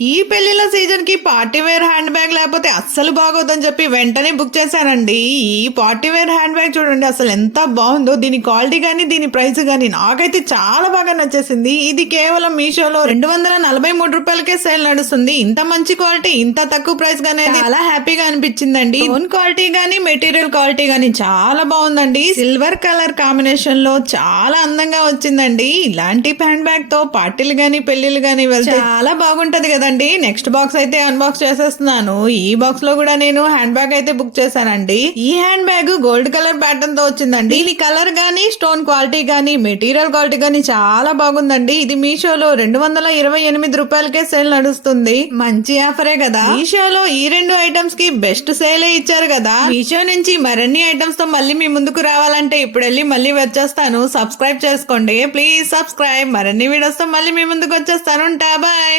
ఈ పెళ్లిల సీజన్ కి party wear hand bag లేకపోతే అస్సలు బాగోదని చెప్పి వెంటనే బుక్ చేశానండి. ఈ పార్టీ వేర్ హ్యాండ్ బ్యాగ్ చూడండి అసలు ఎంత బాగుందో. దీని క్వాలిటీ గానీ దీని ప్రైస్ గానీ నాకైతే చాలా బాగా నచ్చేసింది. ఇది కేవలం మీషోలో 243 రూపాయలకే సేల్ నడుస్తుంది. ఇంత మంచి క్వాలిటీ ఇంత తక్కువ ప్రైస్ గానే చాలా హ్యాపీగా అనిపించిందండి. ఓన్ క్వాలిటీ గానీ మెటీరియల్ క్వాలిటీ గానీ చాలా బాగుందండి. సిల్వర్ కలర్ కాంబినేషన్ లో చాలా అందంగా వచ్చిందండి. ఇలాంటి హ్యాండ్ బ్యాగ్ తో పార్టీలు గానీ పెళ్లిళ్ళు గానీ వెళ్తే చాలా బాగుంటది కదా. నెక్స్ట్ బాక్స్ అయితే అన్బాక్స్ చేసేస్తున్నాను. ఈ బాక్స్ లో కూడా నేను హ్యాండ్ బ్యాగ్ అయితే బుక్ చేశానండి. ఈ hand bag gold colour pattern తో వచ్చిందండి. దీని కలర్ గానీ స్టోన్ క్వాలిటీ గానీ మెటీరియల్ క్వాలిటీ గానీ చాలా బాగుందండి. ఇది మీషోలో 228 రూపాయలకే సేల్ నడుస్తుంది. మంచి ఆఫరే కదా. మీషోలో ఈ 2 ఐటమ్స్ కి బెస్ట్ సేల్ ఇచ్చారు కదా. మీషో నుంచి మరిన్ని ఐటమ్స్ తో మళ్ళీ మీ ముందుకు రావాలంటే ఇప్పుడు వెళ్ళి మళ్ళీ వచ్చేస్తాను. సబ్స్క్రైబ్ చేసుకోండి ప్లీజ్. సబ్స్క్రైబ్. మరిన్ని వీడియోస్ తో మళ్ళీ మీ ముందుకు వచ్చేస్తాను. బాయ్.